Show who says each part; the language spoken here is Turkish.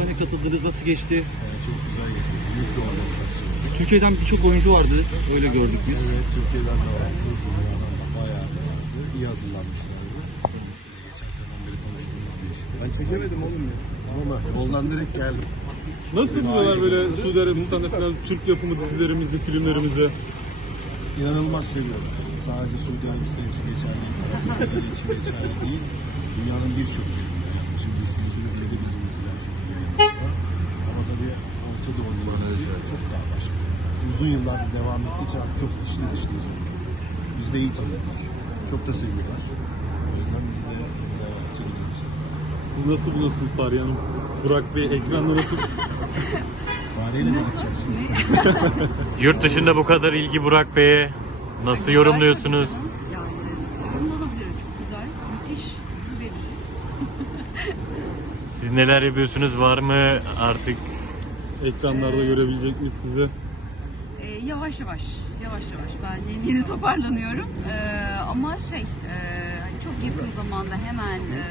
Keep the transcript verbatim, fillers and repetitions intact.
Speaker 1: organizasyona katıldınız. Nasıl geçti?
Speaker 2: Evet, çok güzel geçti. Büyük bir organizasyon.
Speaker 1: Türkiye'den birçok oyuncu vardı. Öyle gördük biz.
Speaker 2: Evet, Türkiye'den de vardı. Dünyadan da bayağı da vardı. İyi hazırlanmışlardı. Geçen seneden beri konuştuğumuz bir işti.
Speaker 3: Ben çekemedim oğlum ya.
Speaker 2: Ama yoldan direkt geldim.
Speaker 3: Nasıl buluyorlar böyle Suudi Arabistan'da falan Türk yapımı dizilerimizi, filmlerimizi?
Speaker 2: İnanılmaz seviyorlar. Sadece Suudi Arabistan için geçerli değil, Arap ülkeleri için geçerli değil. Dünyanın birçok yerinde. Yaklaşık yüz küsur ülkede bizim diziler çok iyi yayınlanıyor. Ama tabii Orta Doğu bölgesi çok daha başka. Uzun yıllar devam ettikçe artık çok içli dışlıyız onları. Biz de iyi tanıyorlar. Çok da seviyorlar. O yüzden biz de güzel çekiyoruz.
Speaker 3: Siz nasıl buluyorsunuz Fahriye Hanım? Burak Bey ekranda nasıl?
Speaker 2: Fareyle de gideceğiz şimdi.
Speaker 4: Yurt dışında bu kadar ilgi Burak Bey'e nasıl
Speaker 5: Güzel
Speaker 4: yorumluyorsunuz?
Speaker 5: tabii canım. Yani nasıl yorumlanabilir? Çok güzel, müthiş, gurur verici.
Speaker 4: Siz neler yapıyorsunuz? Var mı artık?
Speaker 3: Ekranlarda görebilecek miyiz sizi?
Speaker 5: Ee, yavaş yavaş, yavaş yavaş. Ben yeni yeni toparlanıyorum. Ee, ama şey, e, hani çok yakın zamanda hemen... e,